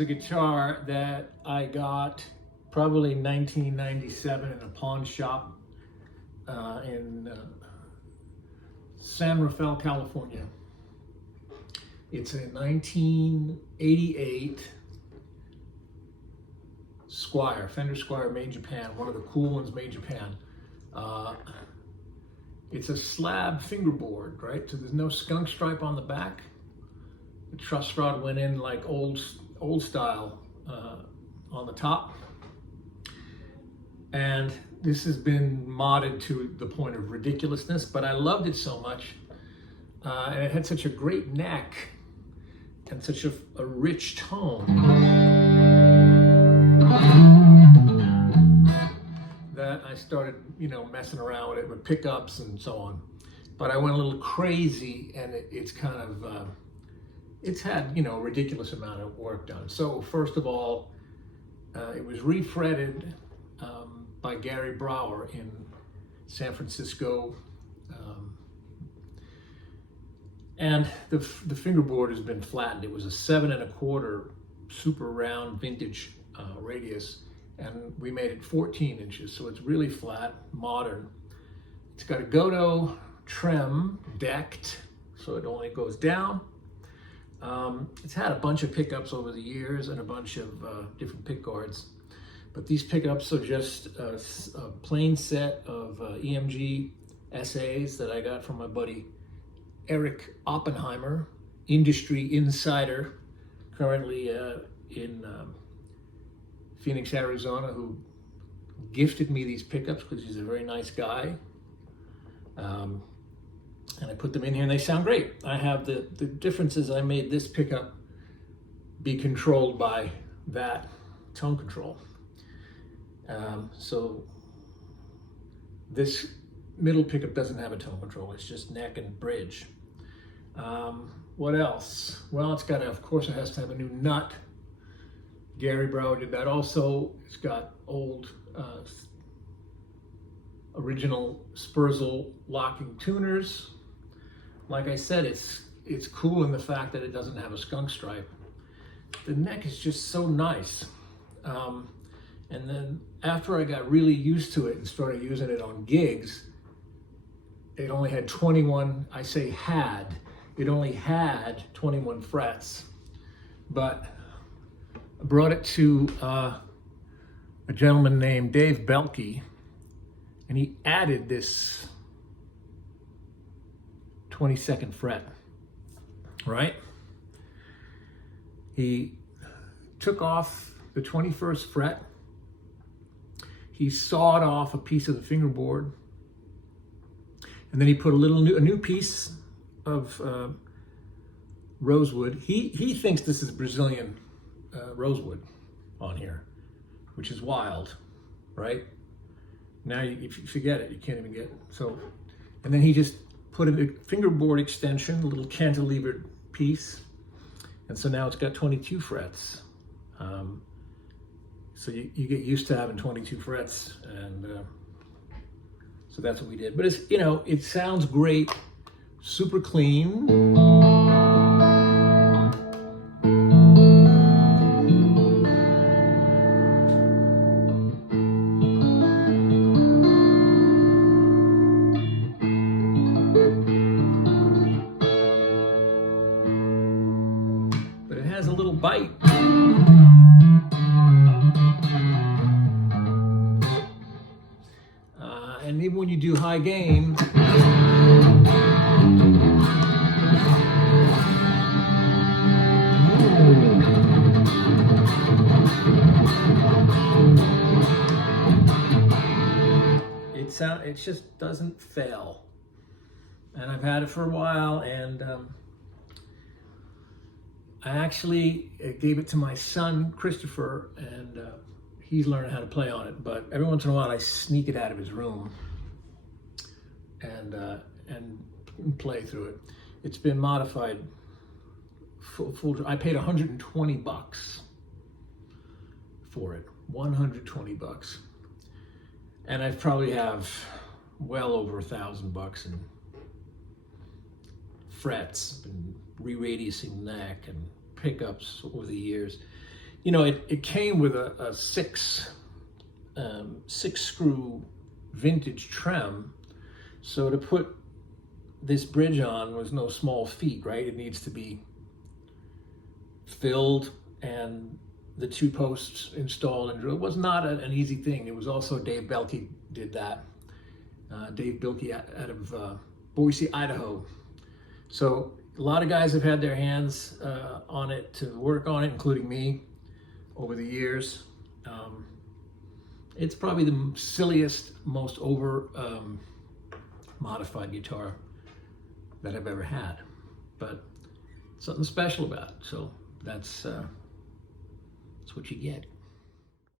a guitar that I got probably in 1997 in a pawn shop in San Rafael, California. It's a 1988 Squier, Fender Squier made Japan, one of the cool ones made Japan. It's a slab fingerboard, right? So there's no skunk stripe on the back. The truss rod went in like old style on the top. And this has been modded to the point of ridiculousness, but I loved it so much. And it had such a great neck and such a rich tone that I started, messing around with it with pickups and so on. But I went a little crazy, and it's kind of, it's had, a ridiculous amount of work done. So first of all, it was refretted by Gary Brower in San Francisco. And the fingerboard has been flattened. It was a 7 1/4 super round vintage radius, and we made it 14 inches. So it's really flat, modern. It's got a Godot trem decked, so it only goes down. It's had a bunch of pickups over the years and a bunch of different pick guards. But these pickups are just a plain set of EMG SAs that I got from my buddy Eric Oppenheimer, industry insider, currently in Phoenix, Arizona, who gifted me these pickups because he's a very nice guy. And I put them in here and they sound great. I have the difference is I made this pickup be controlled by that tone control. So this middle pickup doesn't have a tone control. It's just neck and bridge. What else? Well, it's got, of course, it has to have a new nut. Gary Brower did that also. It's got old original Spurzl locking tuners. Like I said, it's cool in the fact that it doesn't have a skunk stripe. The neck is just so nice. And then after I got really used to it and started using it on gigs, it only had 21, I say had, it only had 21 frets. But I brought it to a gentleman named Dave Belke, and he added this 22nd fret, right? He took off the 21st fret. He sawed off a piece of the fingerboard, and then he put a new piece of rosewood. He thinks this is Brazilian rosewood on here, which is wild, right? Now, if you forget it, you can't even get it. So, and then he just put a fingerboard extension, a little cantilevered piece, and so now it's got 22 frets. So you get used to having 22 frets, and so that's what we did. But it's, it sounds great, super clean. But it has a little bite. And even when you do high gain, it just doesn't fail. And I've had it for a while, and I actually gave it to my son Christopher, and he's learning how to play on it, but every once in a while I sneak it out of his room and play through it. It's been modified full. I paid $120 for it, $120, and I probably have well over $1,000 in frets and re-radiusing neck and pickups over the years. you know, it came with a six screw vintage trem. So to put this bridge on was no small feat, right? It needs to be filled and the two posts installed and drilled. It was not an easy thing. It was also Dave Belke did that. Dave Belke out of Boise, Idaho. So a lot of guys have had their hands on it to work on it, including me, over the years. It's probably the silliest, most over modified guitar that I've ever had, but something special about it. So that's what you get.